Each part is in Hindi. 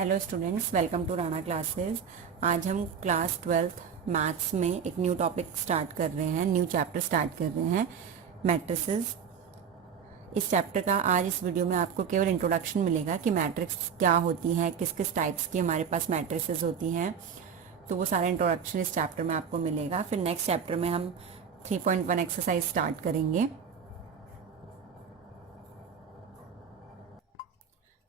Hello students, welcome to Rana classes. आज हम क्लास 12th मैथ्स में एक न्यू टॉपिक स्टार्ट कर रहे हैं, न्यू चैप्टर स्टार्ट कर रहे हैं, मैट्रिसेस। इस चैप्टर का आज इस वीडियो में आपको केवल इंट्रोडक्शन मिलेगा कि मैट्रिक्स क्या होती हैं, किस किस टाइप्स की हमारे पास मैट्रिसेस होती हैं, तो वो सारा इंट्रोडक्शन इस चैप्टर में आपको मिलेगा। फिर नेक्स्ट चैप्टर में हम 3.1 एक्सरसाइज स्टार्ट करेंगे।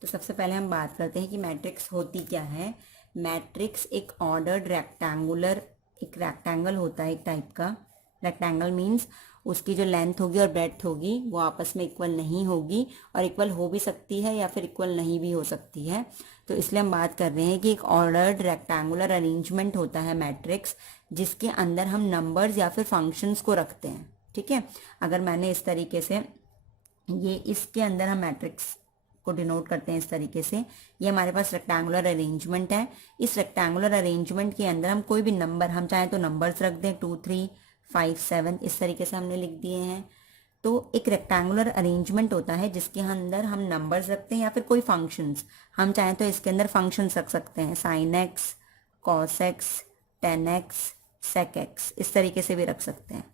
तो सबसे पहले हम बात करते हैं कि मैट्रिक्स होती क्या है। मैट्रिक्स एक ऑर्डर्ड रेक्टेंगुलर, एक रेक्टेंगल होता है एक टाइप का। रेक्टेंगल मीन्स उसकी जो लेंथ होगी और ब्रेड्थ होगी वो आपस में इक्वल नहीं होगी, और इक्वल हो भी सकती है या फिर इक्वल नहीं भी हो सकती है। तो इसलिए हम बात कर रहे हैं कि एक ऑर्डर्ड रेक्टेंगुलर अरेंजमेंट होता है मैट्रिक्स, जिसके अंदर हम नंबर्स या फिर फंक्शंस को रखते हैं। ठीक है, अगर मैंने इस तरीके से ये इसके अंदर हम मैट्रिक्स को डिनोट करते हैं इस तरीके से। ये हमारे पास रेक्टेंगुलर अरेंजमेंट है। इस रेक्टेंगुलर अरेंजमेंट के अंदर हम कोई भी नंबर, हम चाहें तो नंबर्स रख दें, 2 3 5 7 इस तरीके से हमने लिख दिए हैं। तो एक रेक्टेंगुलर अरेंजमेंट होता है जिसके अंदर हम नंबर्स रखते हैं या फिर कोई फंक्शंस। हम चाहें तो इसके अंदर फंक्शंस रख सकते हैं, sin x, cos x, tan x, sec x, इस तरीके से भी रख सकते हैं।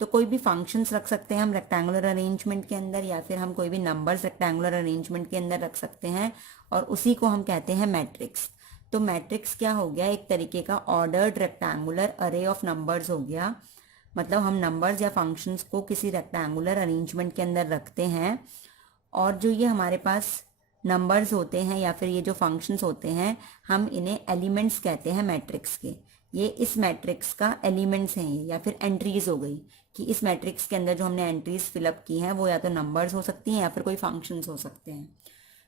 तो कोई भी फंक्शंस रख सकते हैं हम रेक्टेंगुलर अरेंजमेंट के अंदर, या फिर हम कोई भी नंबर्स रेक्टेंगुलर अरेंजमेंट के अंदर रख सकते हैं, और उसी को हम कहते हैं मैट्रिक्स। तो मैट्रिक्स क्या हो गया? एक तरीके का ऑर्डर्ड रेक्टेंगुलर अरे ऑफ नंबर्स हो गया। मतलब हम नंबर्स या फंक्शंस को किसी रेक्टेंगुलर अरेंजमेंट के अंदर रखते हैं, और जो ये हमारे पास नंबर्स होते हैं या फिर ये जो फंक्शंस होते हैं, हम इन्हें एलिमेंट्स कहते हैं मैट्रिक्स के। ये इस मैट्रिक्स का एलिमेंट्स हैं ये, या फिर एंट्रीज हो गई कि इस मैट्रिक्स के अंदर जो हमने एंट्रीज फिलअप की हैं वो या तो नंबर्स हो सकती हैं या फिर कोई फंक्शंस हो सकते हैं।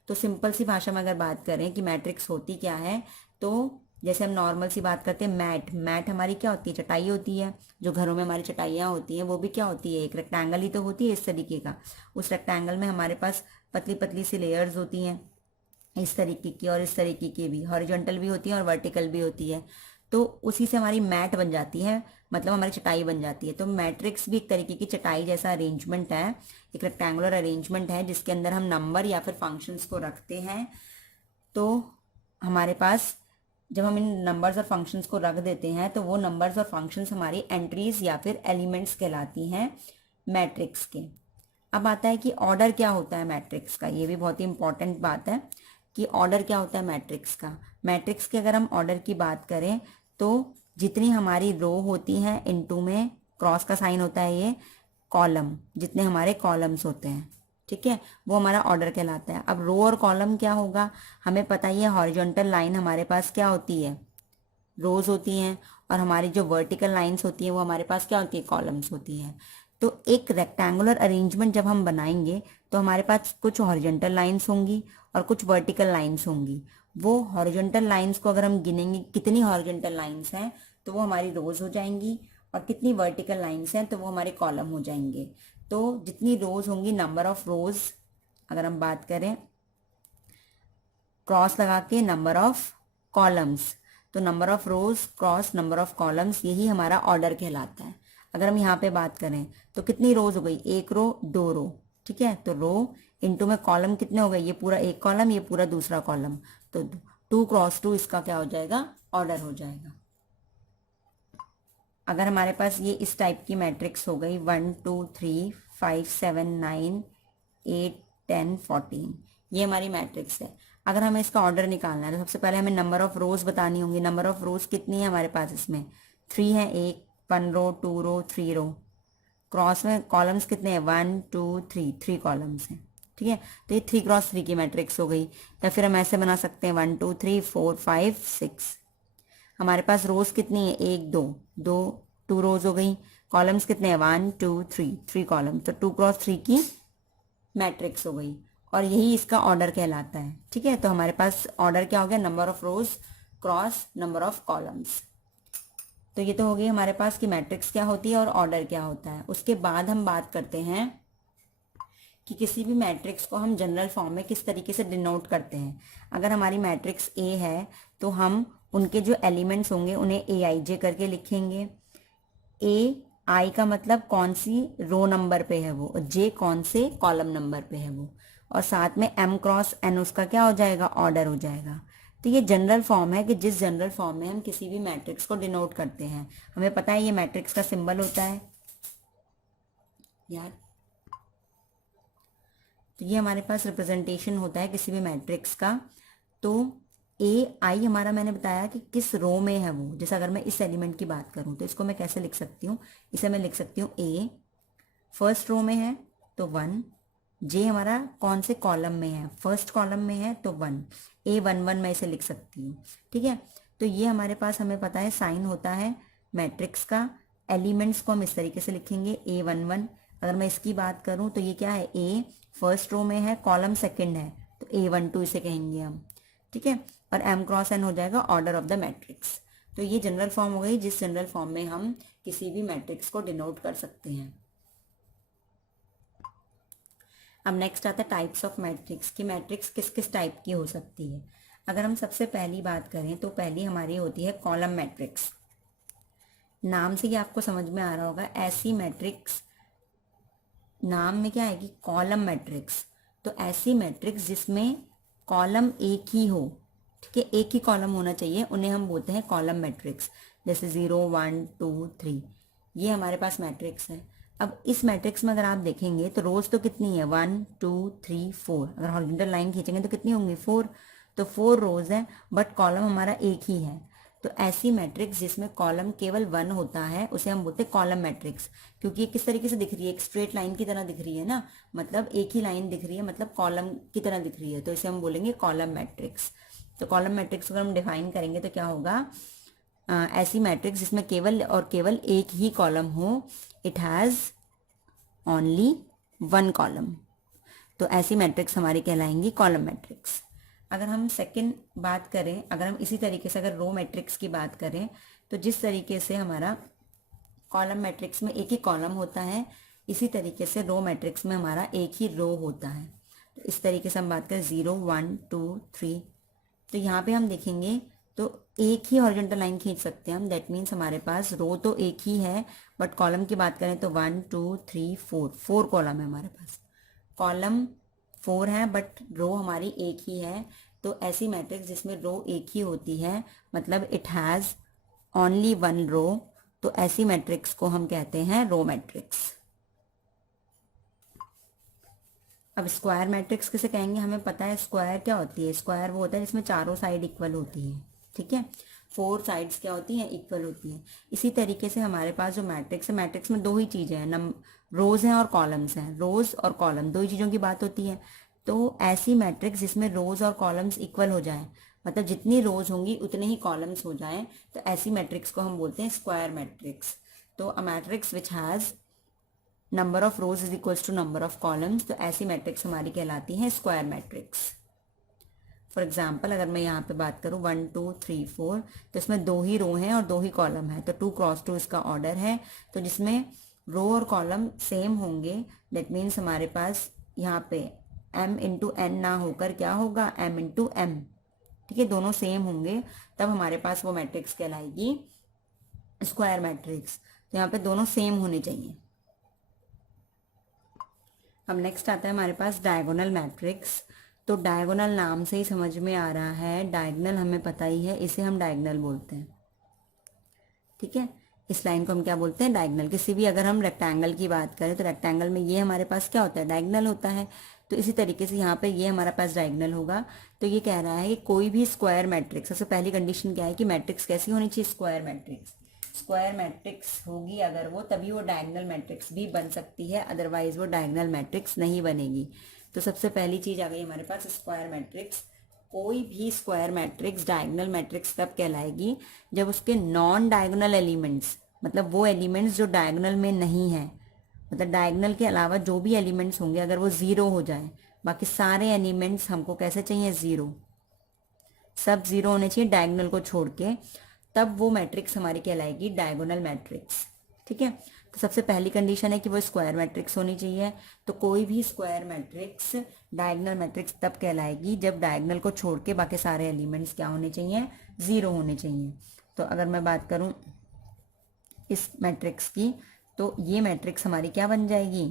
तो सिंपल सी भाषा में अगर बात करें कि मैट्रिक्स होती क्या है, तो जैसे हम नॉर्मल सी बात करते हैं, मैट हमारी क्या होती है? चटाई होती है। जो घरों में हमारी चटाइयाँ होती हैं वो भी क्या होती है? एक रेक्टेंगल ही तो होती है इस तरीके का। उस रेक्टेंगल में हमारे पास पतली पतली सी लेयर्स होती हैं इस तरीके की, और इस तरीके की भी हॉरिजॉन्टल भी होती है और वर्टिकल भी होती है। तो उसी से हमारी मैट बन जाती है, मतलब हमारी चटाई बन जाती है। तो मैट्रिक्स भी एक तरीके की चटाई जैसा अरेंजमेंट है, एक रेक्टेंगुलर अरेंजमेंट है जिसके अंदर हम नंबर या फिर फंक्शंस को रखते हैं। तो हमारे पास जब हम इन नंबर्स और फंक्शंस को रख देते हैं तो वो नंबर्स और फंक्शंस हमारी एंट्रीज या फिर एलिमेंट्स कहलाती हैं मैट्रिक्स के। अब आता है कि ऑर्डर क्या होता है मैट्रिक्स का। ये भी बहुत ही इंपॉर्टेंट बात है कि ऑर्डर क्या होता है मैट्रिक्स का। मैट्रिक्स के अगर हम ऑर्डर की बात करें तो जितनी हमारी रो होती हैं, इनटू में क्रॉस का साइन होता है ये, कॉलम, जितने हमारे कॉलम्स होते हैं, ठीक है, वो हमारा ऑर्डर कहलाता है। अब रो और कॉलम क्या होगा, हमें पता ही है। हॉरिजॉन्टल लाइन हमारे पास क्या होती है? रोज होती हैं, और हमारी जो वर्टिकल लाइंस होती हैं वो हमारे पास क्या होती है? कॉलम्स होती हैं। तो एक रेक्टेंगुलर अरेंजमेंट जब हम बनाएंगे तो हमारे पास कुछ हॉरिजॉन्टल लाइंस होंगी और कुछ वर्टिकल लाइंस होंगी। वो हॉरिजॉन्टल लाइंस को अगर हम गिनेंगे कितनी हॉरिजॉन्टल लाइंस हैं तो वो हमारी रोज हो जाएंगी, और कितनी वर्टिकल लाइंस हैं तो वो हमारे कॉलम हो जाएंगे। तो जितनी रोज होंगी, नंबर ऑफ रोज अगर हम बात करें, क्रॉस लगा के नंबर ऑफ कॉलम्स, तो number of rose cross number of columns, यही हमारा ऑर्डर कहलाता है। अगर हम यहाँ पे बात करें तो कितनी रोज हो गई? एक रो, दो रो, ठीक है। तो रो इनटू में कॉलम कितने हो गए? ये पूरा एक कॉलम, ये पूरा दूसरा कॉलम, तो 2 क्रॉस 2 इसका क्या हो जाएगा? ऑर्डर हो जाएगा। अगर हमारे पास ये इस टाइप की मैट्रिक्स हो गई 1 2 3 5 7 9 8 10 14, ये हमारी मैट्रिक्स है। अगर हमें इसका ऑर्डर निकालना है तो सबसे पहले हमें नंबर ऑफ रोज बतानी होंगी। नंबर ऑफ रोज कितनी है हमारे पास? इसमें 3 है, एक 1 रो 2 रो 3 रो। क्रॉस में कॉलम्स कितने हैं? 1 2 3, 3 कॉलम्स हैं, ठीक है। तो ये 3 क्रॉस 3 की मैट्रिक्स हो गई। या फिर हम ऐसे बना सकते हैं 1 2 3 4 5 6। हमारे पास रोज कितनी है? एक, दो, 2 रोज हो गई। कॉलम्स कितने हैं? 1 2 3, 3 कॉलम, तो 2 क्रॉस 3 की मैट्रिक्स हो गई, और यही इसका ऑर्डर कहलाता है, ठीक है। तो हमारे पास ऑर्डर क्या हो गया? Number of rose cross number of columns. तो ये तो हो गई हमारे पास कि मैट्रिक्स क्या होती है और ऑर्डर क्या होता है। उसके बाद हम बात करते हैं कि किसी भी मैट्रिक्स को हम जनरल फॉर्म में किस तरीके से डिनोट करते हैं। अगर हमारी मैट्रिक्स ए है तो हम उनके जो एलिमेंट्स होंगे उन्हें ए आई जे करके लिखेंगे। ए आई का मतलब कौन सी रो नंबर पे है वो, और जे कौन से कॉलम नंबर पे है वो, और साथ में एम क्रॉस एन उसका क्या हो जाएगा? ऑर्डर हो जाएगा। तो ये जनरल फॉर्म है कि जिस जनरल फॉर्म में हम किसी भी मैट्रिक्स को डिनोट करते हैं। हमें पता है ये मैट्रिक्स का सिंबल होता है यार। तो ये हमारे पास रिप्रेजेंटेशन होता है किसी भी मैट्रिक्स का। तो ए आई हमारा, मैंने बताया कि किस रो में है वो। जैसे अगर मैं इस एलिमेंट की बात करूं तो इसको मैं कैसे लिख सकती हूँ, इसे मैं लिख सकती हूँ ए फर्स्ट रो में है तो 1, जे हमारा कौन से कॉलम में है, फर्स्ट कॉलम में है तो 1, A11 मैं इसे लिख सकती हूँ। ठीक है, तो ये हमारे पास हमें पता है साइन होता है मैट्रिक्स का। एलिमेंट्स को हम इस तरीके से लिखेंगे A11। अगर मैं इसकी बात करूँ तो ये क्या है, ए फर्स्ट रो में है, कॉलम सेकंड है तो A12 इसे कहेंगे हम। ठीक है, और M क्रॉस N हो जाएगा ऑर्डर ऑफ द मैट्रिक्स। तो ये जनरल फॉर्म हो गई जिस जनरल फॉर्म में हम किसी भी मैट्रिक्स को डिनोट कर सकते हैं। अब नेक्स्ट आता है टाइप्स ऑफ मैट्रिक्स कि मैट्रिक्स किस किस टाइप की हो सकती है। अगर हम सबसे पहली बात करें तो पहली हमारी होती है कॉलम मैट्रिक्स। नाम से ही आपको समझ में आ रहा होगा, ऐसी मैट्रिक्स, नाम में क्या है कि कॉलम मैट्रिक्स। तो ऐसी मैट्रिक्स जिसमें कॉलम एक ही हो, ठीक है, एक ही कॉलम होना चाहिए, उन्हें हम बोलते हैं कॉलम मैट्रिक्स। जैसे 0 1 2 3 ये हमारे पास मैट्रिक्स है। अब इस मैट्रिक्स में अगर आप देखेंगे तो रोज तो कितनी है, 1 2 3 4। अगर हॉरिजॉन्टल लाइन खींचेंगे तो कितनी होंगी, 4। तो 4 रोज है बट कॉलम हमारा एक ही है। तो ऐसी मैट्रिक्स जिसमें कॉलम केवल 1 होता है उसे हम बोलते हैं कॉलम मैट्रिक्स। क्योंकि ये किस तरीके से दिख रही है, एक स्ट्रेट लाइन की तरह दिख रही है ना, मतलब एक ही लाइन दिख रही है, मतलब कॉलम की तरह दिख रही है, तो इसे हम बोलेंगे कॉलम मैट्रिक्स। तो कॉलम मैट्रिक्स को हम डिफाइन करेंगे तो क्या होगा, ऐसी मैट्रिक्स जिसमें केवल और केवल एक ही कॉलम हो, इट हैज़ ओनली 1 कॉलम, तो ऐसी मैट्रिक्स हमारी कहलाएंगी कॉलम मैट्रिक्स। अगर हम सेकंड बात करें, अगर हम इसी तरीके से अगर रो मैट्रिक्स की बात करें तो जिस तरीके से हमारा कॉलम मैट्रिक्स में एक ही कॉलम होता है, इसी तरीके से रो मैट्रिक्स में हमारा एक ही रो होता है। तो इस तरीके से हम बात करें 0 1 2 3, तो यहाँ पे हम देखेंगे तो एक ही हॉरिजॉन्टल लाइन खींच सकते हैं हम। दैट मीन्स हमारे पास रो तो एक ही है बट कॉलम की बात करें तो 1 2 3 4 कॉलम है हमारे पास। कॉलम 4 है बट रो हमारी एक ही है। तो ऐसी मैट्रिक्स जिसमें रो एक ही होती है, मतलब इट हैज़ ओनली 1 रो, तो ऐसी मैट्रिक्स को हम कहते हैं रो मैट्रिक्स। अब स्क्वायर मैट्रिक्स किसे कहेंगे, हमें पता है स्क्वायर क्या होती है। स्क्वायर वो होता है जिसमें चारों साइड इक्वल होती है। ठीक है, 4 साइड्स क्या होती हैं, इक्वल होती हैं। इसी तरीके से हमारे पास जो मैट्रिक्स है, मैट्रिक्स में 2 ही चीज़ें हैं, रोज हैं और कॉलम्स हैं। रोज और कॉलम 2 ही चीज़ों की बात होती है। तो ऐसी मैट्रिक्स जिसमें रोज और कॉलम्स इक्वल हो जाएं, मतलब जितनी रोज होंगी उतने ही कॉलम्स हो जाएं, तो ऐसी मैट्रिक्स को हम बोलते हैं स्क्वायर मैट्रिक्स। तो a matrix which has number of rows is equals to number of columns, तो ऐसी मैट्रिक्स हमारी कहलाती हैं स्क्वायर मैट्रिक्स। फॉर एग्जाम्पल अगर मैं यहाँ पे बात करूँ 1 2 3 4, तो इसमें 2 ही रो हैं और 2 ही कॉलम है, तो 2 क्रॉस 2 इसका ऑर्डर है। तो जिसमें रो और कॉलम सेम होंगे, दैट मीन्स हमारे पास यहाँ पे m इंटू एन ना होकर क्या होगा, m इंटू एम। ठीक है, दोनों सेम होंगे तब हमारे पास वो मैट्रिक्स कहलाएगी स्क्वायर मैट्रिक्स। तो यहाँ पे दोनों सेम होने चाहिए। अब नेक्स्ट आता है हमारे पास डायगोनल मैट्रिक्स। तो डायगोनल नाम से ही समझ में आ रहा है, डायगोनल हमें पता ही है, इसे हम डायगोनल बोलते हैं। ठीक है, इस लाइन को हम क्या बोलते हैं, डायगोनल। किसी भी अगर हम रेक्टेंगल की बात करें तो रेक्टेंगल में ये हमारे पास क्या होता है, डायगोनल होता है। तो इसी तरीके से यहाँ पे ये हमारा पास डायगोनल होगा। तो ये कह रहा है कि कोई भी स्क्वायर मैट्रिक्स, सबसे पहली कंडीशन क्या है कि मैट्रिक्स कैसी होनी चाहिए, स्क्वायर मैट्रिक्स। स्क्वायर मैट्रिक्स होगी अगर वो, तभी वो डायगोनल मैट्रिक्स भी बन सकती है, अदरवाइज वो डायगोनल मैट्रिक्स नहीं बनेगी। तो सबसे पहली चीज आ गई हमारे पास स्क्वायर मैट्रिक्स। कोई भी स्क्वायर मैट्रिक्स डायगोनल मैट्रिक्स तब कहलाएगी जब उसके नॉन डायगोनल एलिमेंट्स, मतलब वो एलिमेंट्स जो डायगोनल में नहीं है, मतलब डायगोनल के अलावा जो भी एलिमेंट्स होंगे अगर वो 0 हो जाए, बाकी सारे एलिमेंट्स हमको कैसे चाहिए, 0, सब 0 होने चाहिए डायगोनल को छोड़ के, तब वो मैट्रिक्स हमारी कहलाएगी डायगोनल मैट्रिक्स। ठीक है, तो सबसे पहली कंडीशन है कि वो स्क्वायर मैट्रिक्स होनी चाहिए। तो कोई भी स्क्वायर मैट्रिक्स डायगोनल मैट्रिक्स तब कहलाएगी जब डायगोनल को छोड़ के बाकी सारे एलिमेंट्स क्या होने चाहिए, 0 होने चाहिए। तो अगर मैं बात करूं इस मैट्रिक्स की, तो ये मैट्रिक्स हमारी क्या बन जाएगी,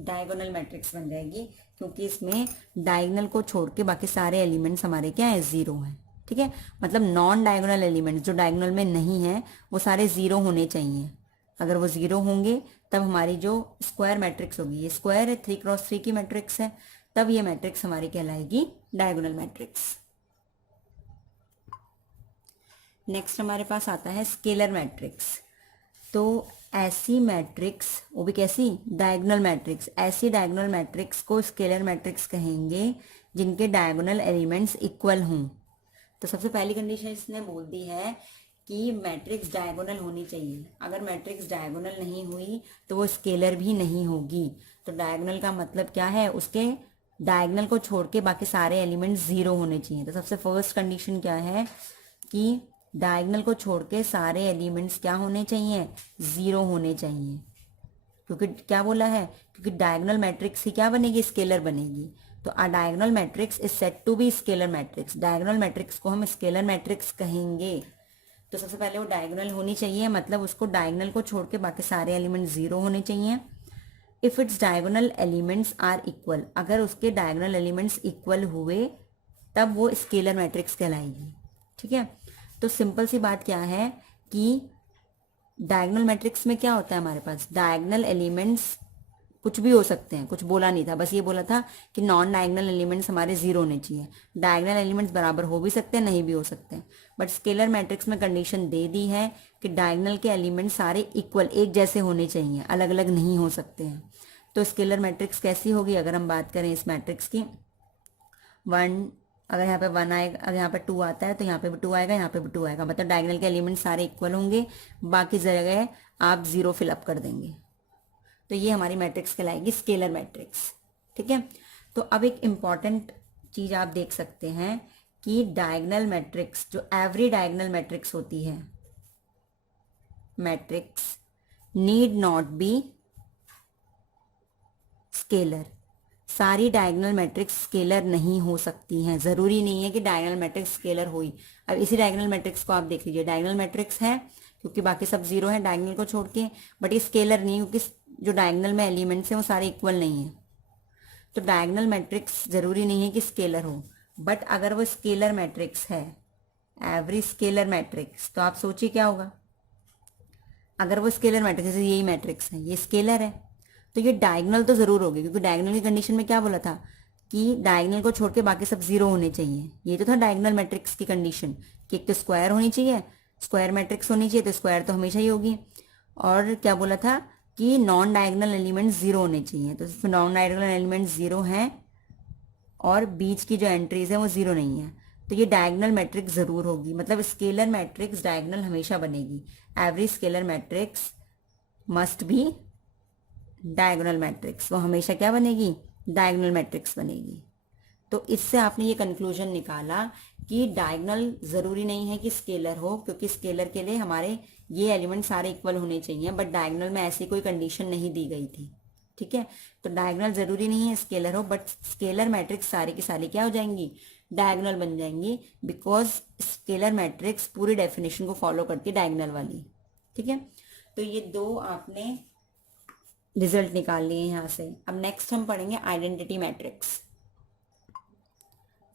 डायगोनल मैट्रिक्स बन जाएगी, क्योंकि इसमें डायगोनल को छोड़ के बाकी सारे एलिमेंट्स हमारे क्या है, 0 हैं। ठीक है, मतलब नॉन डायगोनल एलिमेंट्स जो डायगोनल में नहीं है वो सारे जीरो होने चाहिए। अगर वो जीरो होंगे तब हमारी जो स्क्वायर मैट्रिक्स होगी, ये स्क्वायर है, 3x3 की मैट्रिक्स है, तब ये मैट्रिक्स हमारी कहलाएगी डायगोनल मैट्रिक्स। नेक्स्ट हमारे पास आता है स्केलर मैट्रिक्स। तो ऐसी मैट्रिक्स, वो भी कैसी, डायगोनल मैट्रिक्स, ऐसी डायगोनल मैट्रिक्स को स्केलर मैट्रिक्स कहेंगे जिनके डायगोनल एलिमेंट्स इक्वल हों। तो सबसे पहली कंडीशन इसने बोल दी है कि मैट्रिक्स डायगोनल होनी चाहिए। अगर मैट्रिक्स डायगोनल नहीं हुई तो वो स्केलर भी नहीं होगी। तो डायगोनल का मतलब क्या है, उसके डायगोनल को छोड़ के बाकी सारे एलिमेंट्स जीरो होने चाहिए। तो सबसे फर्स्ट कंडीशन क्या है कि डायगोनल को छोड़ के सारे एलिमेंट्स क्या होने चाहिए, जीरो होने चाहिए। क्योंकि क्या बोला है, क्योंकि डायगोनल मैट्रिक्स ही क्या बनेगी, स्केलर बनेगी। तो a diagonal matrix is said to be scalar matrix. Diagonal matrix को हम स्केलर मैट्रिक्स कहेंगे। तो सबसे पहले वो डायगोनल होनी चाहिए, मतलब उसको डायगोनल को छोड़ के बाकी सारे एलिमेंट जीरो होने चाहिए। If its diagonal elements are equal, अगर उसके डायगोनल एलिमेंट्स इक्वल हुए तब वो स्केलर मैट्रिक्स कहलाएगी। ठीक है, तो सिंपल सी बात क्या है कि डायगोनल मैट्रिक्स में क्या होता है, हमारे पास डायगोनल एलिमेंट्स कुछ भी हो सकते हैं, कुछ बोला नहीं था, बस ये बोला था कि नॉन डायगोनल एलिमेंट्स हमारे जीरो होने चाहिए। डायगोनल एलिमेंट्स बराबर हो भी सकते हैं, नहीं भी हो सकते हैं, बट स्केलर मैट्रिक्स में कंडीशन दे दी है कि डायगोनल के एलिमेंट्स सारे इक्वल, एक जैसे होने चाहिए, अलग अलग नहीं हो सकते हैं। तो स्केलर मैट्रिक्स कैसी होगी, अगर हम बात करें इस मैट्रिक्स की, वन, अगर यहाँ पे वन आएगा, अगर यहाँ पे टू आता है तो यहाँ पे भी टू आएगा, यहाँ पे भी टू आएगा, मतलब डायगोनल के एलिमेंट सारे इक्वल होंगे, बाकी जगह आप जीरो फिलअप कर देंगे। तो ये हमारी मैट्रिक्स कहलाएगी स्केलर मैट्रिक्स। ठीक है, तो अब एक इम्पॉर्टेंट चीज आप देख सकते हैं कि डायगोनल मैट्रिक्स, जो एवरी डायगोनल मैट्रिक्स होती है, matrix need not be scalar. सारी डायगोनल मैट्रिक्स स्केलर नहीं हो सकती हैं, जरूरी नहीं है कि डायगोनल मैट्रिक्स स्केलर हुई। अब इसी डायगोनल मैट्रिक्स को आप देख लीजिए, डायगोनल मैट्रिक्स है क्योंकि बाकी सब जीरो है डायगोनल को छोड़ के, बट ये स्केलर नहीं क्योंकि जो डायगोनल में एलिमेंट्स हैं वो सारे इक्वल नहीं है। तो डायगोनल मैट्रिक्स जरूरी नहीं है कि स्केलर हो, बट अगर वो स्केलर मैट्रिक्स है, एवरी स्केलर मैट्रिक्स, तो आप सोचिए क्या होगा। अगर वो स्केलर मैट्रिक्स, जैसे यही मैट्रिक्स है, ये स्केलर है, तो ये डायगोनल तो जरूर होगी, क्योंकि डायगोनल की कंडीशन में क्या बोला था कि डायगोनल को छोड़ के बाकी सब जीरो होने चाहिए। ये तो था डायगोनल मैट्रिक्स की कंडीशन कि एक तो स्क्वायर होनी चाहिए, स्क्वायर मैट्रिक्स होनी चाहिए, तो स्क्वायर तो हमेशा ही होगी। और क्या बोला था कि नॉन डायगोनल एलिमेंट्स जीरो होने चाहिए, तो नॉन डायगोनल एलिमेंट्स जीरो हैं और बीच की जो एंट्रीज है वो जीरो नहीं है, तो ये डायगोनल मैट्रिक्स जरूर होगी। मतलब स्केलर मैट्रिक्स डायगोनल हमेशा बनेगी। Every scalar matrix must B diagonal matrix, वो हमेशा क्या बनेगी, डायगोनल मैट्रिक्स बनेगी। तो इससे आपने ये कंक्लूजन निकाला कि डायगोनल जरूरी नहीं है कि स्केलर हो, क्योंकि स्केलर के लिए हमारे ये एलिमेंट सारे इक्वल होने चाहिए, बट डायगोनल में ऐसी कोई कंडीशन नहीं दी गई थी। ठीक है, तो डायगोनल जरूरी नहीं है स्केलर हो, बट स्केलर मैट्रिक्स सारी की सारी क्या हो जाएंगी, डायगोनल बन जाएंगी, बिकॉज स्केलर मैट्रिक्स पूरी डेफिनेशन को फॉलो करती है डायगोनल वाली। ठीक है, तो ये दो आपने रिजल्ट निकाल लिए यहाँ से। अब नेक्स्ट हम पढ़ेंगे आइडेंटिटी मैट्रिक्स।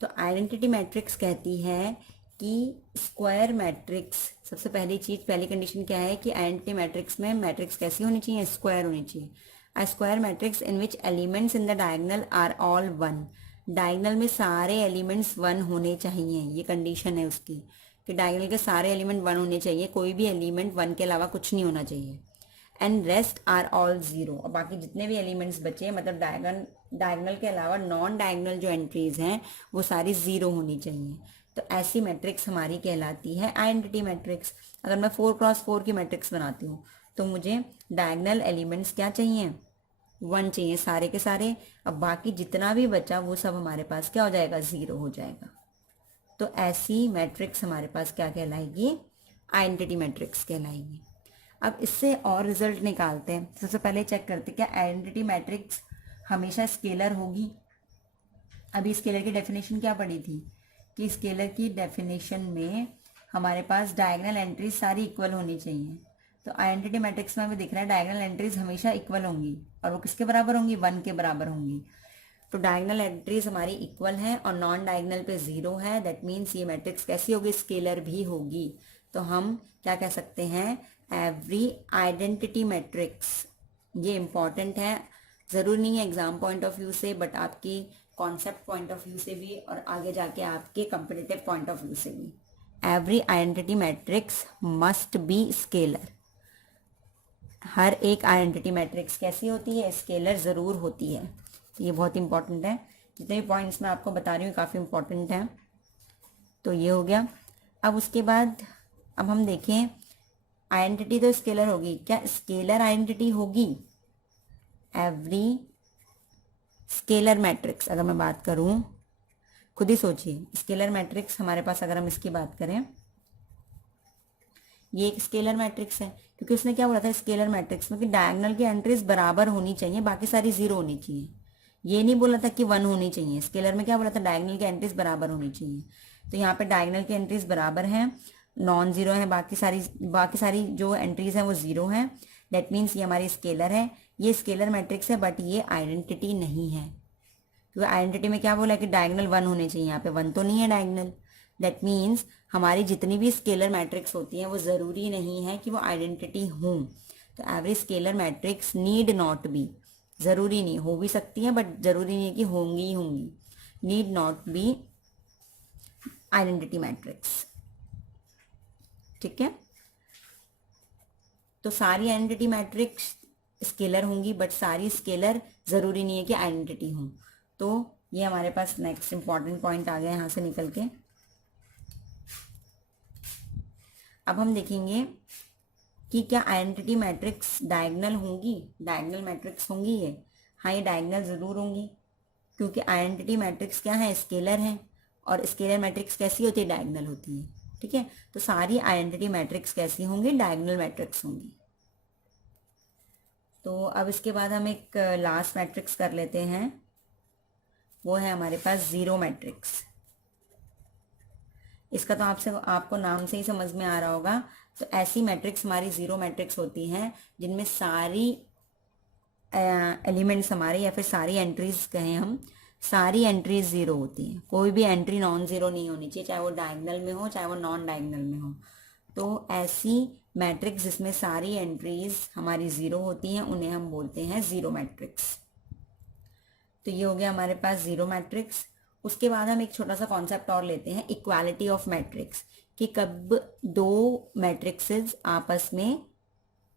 तो आइडेंटिटी मैट्रिक्स कहती है कि स्क्वायर मैट्रिक्स, सबसे पहली चीज, पहली कंडीशन क्या है कि आइडेंटिटी मैट्रिक्स में मैट्रिक्स कैसी होनी चाहिए, स्क्वायर होनी चाहिए। A square matrix in which elements in the diagonal are all one. Diagonal में सारे एलिमेंट्स वन होने चाहिए, ये कंडीशन है उसकी कि डायगोनल के सारे एलिमेंट वन होने चाहिए, कोई भी एलिमेंट वन के अलावा कुछ नहीं होना चाहिए। And rest are all zero, और बाकी जितने भी एलिमेंट्स बचे, मतलब डायगोनल के अलावा नॉन डायगोनल जो एंट्रीज हैं वो सारी जीरो होनी चाहिए। तो ऐसी मैट्रिक्स हमारी कहलाती है आइडेंटिटी मैट्रिक्स। अगर मैं 4x4 की मैट्रिक्स बनाती हूँ तो मुझे डायगोनल एलिमेंट्स क्या चाहिए, वन चाहिए सारे के सारे। अब बाकी जितना भी बचा वो सब हमारे पास क्या हो जाएगा, जीरो हो जाएगा। तो ऐसी मैट्रिक्स हमारे पास क्या कहलाएगी, आइडेंटिटी मैट्रिक्स कहलाएगी। अब इससे और रिजल्ट निकालते हैं। सबसे पहले चेक करते हैं क्या आइडेंटिटी मैट्रिक्स हमेशा स्केलर होगी। अभी स्केलर की डेफिनेशन क्या पड़ी थी कि स्केलर की डेफिनेशन में हमारे पास डायगोनल एंट्रीज सारी इक्वल होनी चाहिए। तो आइडेंटिटी मैट्रिक्स में हमें दिख रहा है डायगोनल एंट्रीज हमेशा इक्वल होंगी, और वो किसके बराबर होंगी, वन के बराबर होंगी। तो डायगनल एंट्रीज हमारी इक्वल है और नॉन डायगनल पे 0 है, दैट मीन्स ये मैट्रिक्स कैसी होगी, स्केलर भी होगी। तो हम क्या कह सकते हैं, एवरी आइडेंटिटी मैट्रिक्स। ये इंपॉर्टेंट है, ज़रूरी नहीं है एग्जाम पॉइंट ऑफ व्यू से, बट आपकी कॉन्सेप्ट पॉइंट ऑफ व्यू से भी और आगे जाके आपके कंपटीटिव पॉइंट ऑफ व्यू से भी। Every identity matrix must be scalar. हर एक आइडेंटिटी मैट्रिक्स कैसी होती है, स्केलर ज़रूर होती है। तो ये बहुत इंपॉर्टेंट है, जितने भी पॉइंट्स मैं आपको बता रही हूँ काफ़ी इंपॉर्टेंट है। तो ये हो गया। अब उसके बाद अब हम देखें, आइडेंटिटी तो स्केलर होगी, क्या स्केलर आइडेंटिटी होगी? एवरी स्केलर मैट्रिक्स, अगर मैं बात करूं, खुद ही सोचिए, स्केलर मैट्रिक्स हमारे पास अगर हम इसकी बात करें, ये एक स्केलर मैट्रिक्स है, क्योंकि उसने क्या बोला था स्केलर मैट्रिक्स में कि डायगोनल की एंट्रीज बराबर होनी चाहिए, बाकी सारी 0 होनी चाहिए। ये नहीं बोला था कि 1 होनी चाहिए। स्केलर में क्या बोला था, डायगोनल की एंट्रीज बराबर होनी चाहिए। तो यहाँ पे डायगोनल की एंट्रीज बराबर हैं, नॉन जीरो है, बाकी सारी जो एंट्रीज हैं वो 0 हैं। दैट मीन्स ये हमारी स्केलर है, ये स्केलर मैट्रिक्स है, बट ये आइडेंटिटी नहीं है, क्योंकि आइडेंटिटी में क्या बोला कि डायगोनल 1 होने चाहिए, यहाँ पे 1 तो नहीं है डायगोनल। दैट मीन्स हमारी जितनी भी स्केलर मैट्रिक्स होती हैं वो ज़रूरी नहीं है कि वो आइडेंटिटी हों। तो every scalar matrix need not be, ज़रूरी नहीं, हो भी सकती है बट ज़रूरी नहीं है कि होंगी ही होंगी, need not be identity matrix. ठीक है, तो सारी आइडेंटिटी मैट्रिक्स स्केलर होंगी, बट सारी स्केलर ज़रूरी नहीं है कि आइडेंटिटी हों। तो ये हमारे पास नेक्स्ट इंपॉर्टेंट पॉइंट आ गया यहाँ से निकल के। अब हम देखेंगे कि क्या आइडेंटिटी मैट्रिक्स डायगोनल होंगी, डायगोनल मैट्रिक्स होंगी ये। हाँ, ये डायगोनल ज़रूर होंगी, क्योंकि आइडेंटिटी मैट्रिक्स क्या है, स्केलर है, और स्केलर मैट्रिक्स कैसी होती है, डायगोनल होती है। ठीक है, तो सारी आइडेंटिटी मैट्रिक्स कैसी होंगी, डायगोनल मैट्रिक्स होंगी। तो अब इसके बाद हम एक लास्ट मैट्रिक्स कर लेते हैं, वो है हमारे पास जीरो मैट्रिक्स। इसका तो आपको नाम से ही समझ में आ रहा होगा। तो ऐसी मैट्रिक्स हमारी जीरो मैट्रिक्स होती हैं जिनमें सारी एलिमेंट्स हमारे, या फिर सारी एंट्रीज कहें हम, सारी एंट्रीज 0 होती हैं, कोई भी एंट्री नॉन ज़ीरो नहीं होनी चाहिए, चाहे वो डायगोनल में हो चाहे वो नॉन डायगोनल में हो। तो ऐसी मैट्रिक्स जिसमें सारी एंट्रीज हमारी 0 होती हैं उन्हें हम बोलते हैं जीरो मैट्रिक्स। तो ये हो गया हमारे पास जीरो मैट्रिक्स। उसके बाद हम एक छोटा सा कॉन्सेप्ट और लेते हैं, इक्वालिटी ऑफ मैट्रिक्स, कि कब दो मैट्रिक्सेस आपस में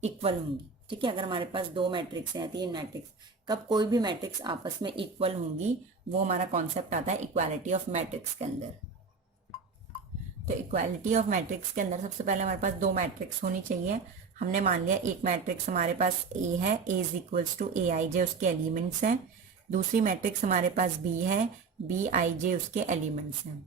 इक्वल होंगी। ठीक है, अगर हमारे पास 2 मैट्रिक्स हैं, 3 मैट्रिक्स, कब कोई भी मैट्रिक्स आपस में इक्वल होंगी, वो हमारा कॉन्सेप्ट आता है इक्वालिटी ऑफ मैट्रिक्स के अंदर। तो इक्वालिटी ऑफ मैट्रिक्स के अंदर सबसे पहले हमारे पास 2 मैट्रिक्स होनी चाहिए। हमने मान लिया एक मैट्रिक्स हमारे पास ए है, ए इज इक्वल्स टू ए आई जे उसके एलिमेंट्स हैं। दूसरी मैट्रिक्स हमारे पास बी है, बी आई जे उसके एलिमेंट्स हैं।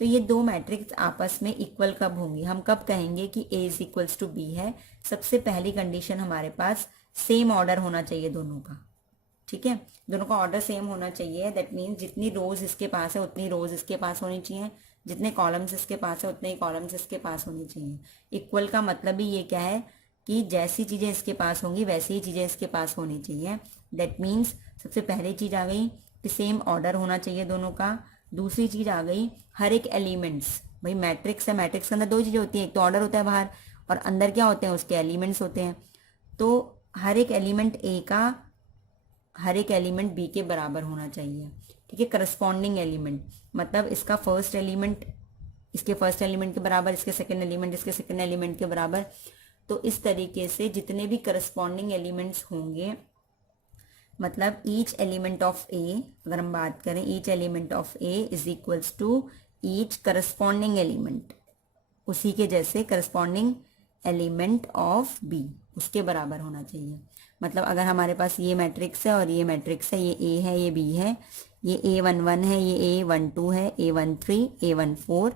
तो ये 2 मैट्रिक्स आपस में इक्वल कब होंगी, हम कब कहेंगे कि ए इज इक्वल्स टू बी है? सबसे पहली कंडीशन हमारे पास सेम ऑर्डर होना चाहिए दोनों का। ठीक है, दोनों का ऑर्डर सेम होना चाहिए। दैट मीन्स जितनी रोज इसके पास है उतनी रोज इसके पास होनी चाहिए, जितने कॉलम्स इसके पास है उतने ही कॉलम्स इसके पास होनी चाहिए। इक्वल का मतलब ही ये क्या है कि जैसी चीज़ें इसके पास होंगी वैसी ही चीज़ें इसके पास होनी चाहिए। दैट मीन्स सबसे पहली चीज़ आ गई कि सेम ऑर्डर होना चाहिए दोनों का। दूसरी चीज़ आ गई हर एक एलिमेंट्स, भाई मैट्रिक्स है, मैट्रिक्स के अंदर 2 चीज़ें होती हैं, एक तो ऑर्डर होता है बाहर और अंदर क्या होते हैं, उसके एलिमेंट्स होते हैं। तो हर एक एलिमेंट ए का हर एक एलिमेंट बी के बराबर होना चाहिए। ठीक है, करस्पॉन्डिंग एलिमेंट मतलब इसका फर्स्ट एलिमेंट इसके फर्स्ट एलिमेंट के बराबर, इसके सेकंड एलिमेंट इसके सेकंड एलिमेंट के बराबर। तो इस तरीके से जितने भी करस्पॉन्डिंग एलिमेंट्स होंगे, मतलब ईच एलिमेंट ऑफ ए, अगर हम बात करें each element of A is equals to each corresponding element, उसी के जैसे करस्पॉन्डिंग एलिमेंट ऑफ बी उसके बराबर होना चाहिए। मतलब अगर हमारे पास ये मैट्रिक्स है और ये मैट्रिक्स है, ये ए है ये बी है, ये A11 है, ये A12 है, A13 A14,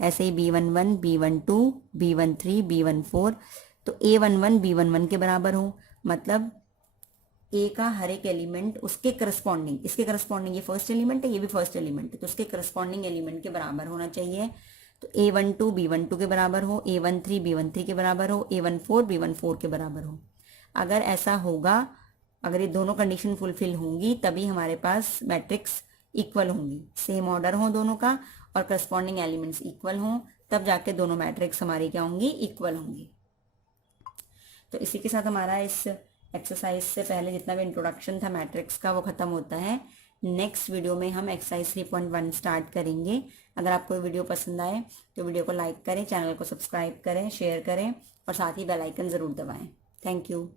ऐसे ही B11 B12 B13 B14। तो A11 B11 के बराबर हो, मतलब ए का हर एक एलिमेंट उसके करस्पॉन्डिंग, इसके करस्पॉन्डिंग, ये फर्स्ट एलिमेंट है ये भी फर्स्ट एलिमेंट है, तो उसके करस्पॉन्डिंग एलिमेंट के बराबर होना चाहिए। तो A12 B12 के बराबर हो, A13 B13 के बराबर हो, A14 B14 के बराबर हो। अगर ऐसा होगा अगर ये दोनों कंडीशन फुलफिल होंगी तभी हमारे पास मैट्रिक्स इक्वल होंगी, सेम ऑर्डर हो दोनों का और करस्पॉन्डिंग एलिमेंट्स इक्वल हों, तब जाके दोनों मैट्रिक्स हमारी क्या होंगी, इक्वल होंगी। तो इसी के साथ हमारा इस एक्सरसाइज से पहले जितना भी इंट्रोडक्शन था मैट्रिक्स का वो खत्म होता है। नेक्स्ट वीडियो में हम एक्सरसाइज 3.1 स्टार्ट करेंगे। अगर आपको वीडियो पसंद आए तो वीडियो को लाइक करें, चैनल को सब्सक्राइब करें, शेयर करें और साथ ही बेल आइकन ज़रूर दबाएं। Thank you.